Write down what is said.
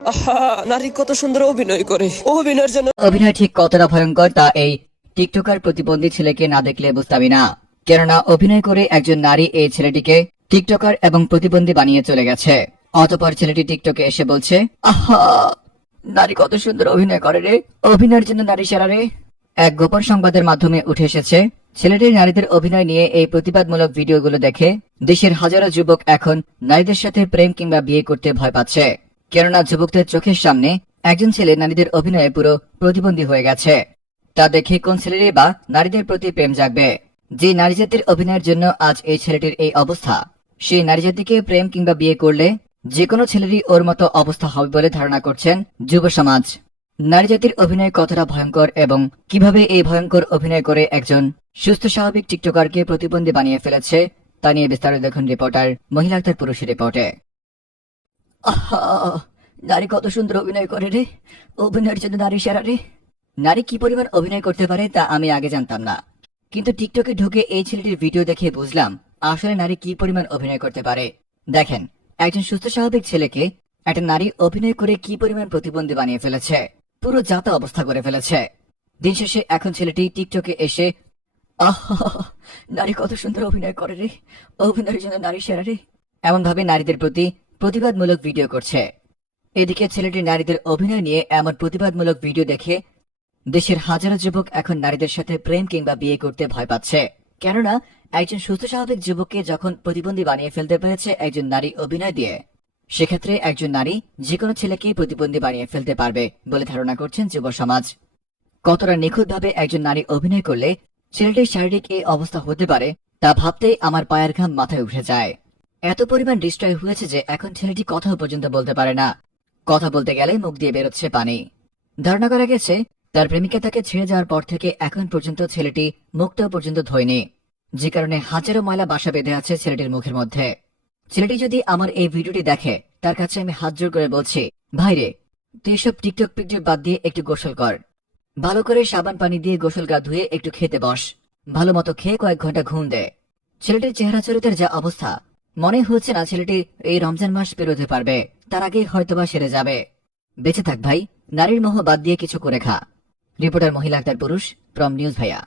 আহা, নারী কত সুন্দর অভিনয় করে, অভিনয়ের জন্য অভিনয় ঠিক কতটা ভয়ঙ্কর তা এই টিকটকার প্রতিবন্ধী ছেলেকে না দেখলে বুঝতামই না। কেননা অভিনয় করে একজন নারী এই ছেলেটিকে টিকটকার এবং প্রতিবন্ধী বানিয়ে চলে গেছে। অতঃপর ছেলেটি টিকটকে এসে বলছে, আহা, নারী কত সুন্দর অভিনয় করে রে, অভিনয়ের জন্য নারী সেরা রে। এক গোপন সংবাদের মাধ্যমে উঠে এসেছে, ছেলেটির নারীদের অভিনয় নিয়ে এই প্রতিবাদমূলক ভিডিওগুলো দেখে দেশের হাজারো যুবক এখন নারীদের সাথে প্রেম কিংবা বিয়ে করতে ভয় পাচ্ছে। কেননা যুবকদের চোখের সামনে একজন ছেলে নারীদের অভিনয়ে পুরো প্রতিবন্ধী হয়ে গেছে। তা দেখে কোন ছেলেরই বা নারীদের প্রতি প্রেম জাগবে? যে নারী জাতির অভিনয়ের জন্য আজ এই ছেলেটির এই অবস্থা, সেই নারী জাতিকে প্রেম কিংবা বিয়ে করলে যে কোনো ছেলেরই ওর মতো অবস্থা হবে বলে ধারণা করছেন যুব সমাজ। নারী জাতির অভিনয় কতটা ভয়ঙ্কর এবং কিভাবে এই ভয়ঙ্কর অভিনয় করে একজন সুস্থ স্বাভাবিক টিকটকারকে প্রতিবন্ধী বানিয়ে ফেলেছে তা নিয়ে বিস্তারিত দেখুন রিপোর্টার মহিলা আক্তার পুরুষের রিপোর্টে। আহা, নারী কত সুন্দর অভিনয় করে রে, অভিনয়ের জন্য নারী সেরা রে। নারী কি পরিমাণ অভিনয় করতে পারে তা আমি আগে জানতাম না, কিন্তু টিকটকে ঢুকে এই ছেলেটির ভিডিও দেখে বুঝলাম আসলে নারী কি পরিমাণ অভিনয় করতে পারে। দেখেন, একজন সুস্থ স্বাভাবিক ছেলেকে একটা নারী অভিনয় করে কি পরিমাণ প্রতিবন্ধী বানিয়ে ফেলেছে, পুরো যাতা অবস্থা করে ফেলেছে। দিন শেষে এখন ছেলেটি টিকটকে এসে, আহা, নারী কত সুন্দর অভিনয় করে রে, অভিনয়ের জন্য নারী সেরা রে, এমন ভাবে নারীদের প্রতি প্রতিবাদমূলক ভিডিও করছে। এদিকে ছেলেটি নারীদের অভিনয় নিয়ে এমন প্রতিবাদমূলক ভিডিও দেখে দেশের হাজারো যুবক এখন নারীদের সাথে প্রেম কিংবা বিয়ে করতে ভয় পাচ্ছে। কেননা একজন সুস্থ স্বাভাবিক যুবককে যখন প্রতিবন্ধী বানিয়ে ফেলতে পেরেছে একজন নারী অভিনয় দিয়ে, সেক্ষেত্রে একজন নারী যে কোনো ছেলেকেই প্রতিবন্ধী বানিয়ে ফেলতে পারবে বলে ধারণা করছেন যুব সমাজ। কতটা নিখুঁতভাবে একজন নারী অভিনয় করলে ছেলেটির শারীরিক এই অবস্থা হতে পারে তা ভাবতেই আমার পায়ের ঘাম মাথায় উঠে যায়। এত পরিমাণ ডিস্ট্রয় হয়েছে যে এখন ছেলেটি কথাও পর্যন্ত বলতে পারে না, কথা বলতে গেলে মুখ দিয়ে বেরোচ্ছে পানি। ধারণা করা গেছে তার প্রেমিকা তাকে ছেড়ে যাওয়ার পর থেকে এখন পর্যন্ত ছেলেটি মুখটাও পর্যন্ত ধোয়নি, যে কারণে হাজারো ময়লা বাসা বেঁধে আছে ছেলেটির মুখের মধ্যে। ছেলেটি যদি আমার এই ভিডিওটি দেখে, তার কাছে আমি হাত জোর করে বলছি, ভাইরে, তুই সব টিকটক পিকটক বাদ দিয়ে একটু গোসল কর, ভালো করে সাবান পানি দিয়ে গোসল গা ধুয়ে একটু খেতে বস, ভালো মতো খেয়ে কয়েক ঘন্টা ঘুম দে। ছেলেটির চেহারা চরিত্রের যা অবস্থা, মনে হচ্ছে না ছেলেটি এই রমজান মাস পেরোতে পারবে, তার আগেই হয়তোবা সেরে যাবে। বেঁচে থাক ভাই, নারীর মোহ বাদ দিয়ে কিছু করে খা। রিপোর্টার মহিলা আক্তার পুরুষ, প্রম নিউজ ভাইয়া।